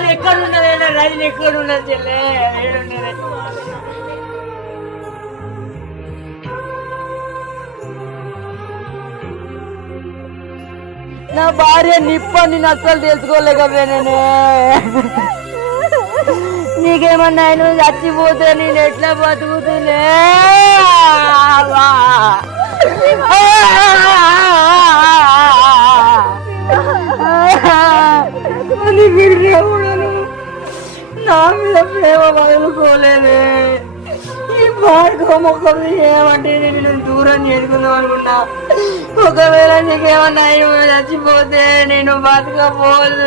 అది ఎక్కడ ఉన్నది రజని ఎక్కడ ఉన్నది చెల్లె ఏడున్నది నా భార్య నిప్పని నచ్చలు తెలుసుకోలేకపోయా నేనే నీకేమన్నా ఆయన చచ్చిపోతే నేను ఎట్లా బతుకుతునే నా మీద ప్రేమ వదులుకోలేదే ఈ భార్గవ ముఖం ఏమంటే నేను దూరం చేసుకుందాం అనుకున్నా ఒకవేళ నీకేమన్నా చచ్చిపోతే నేను బతకపోదు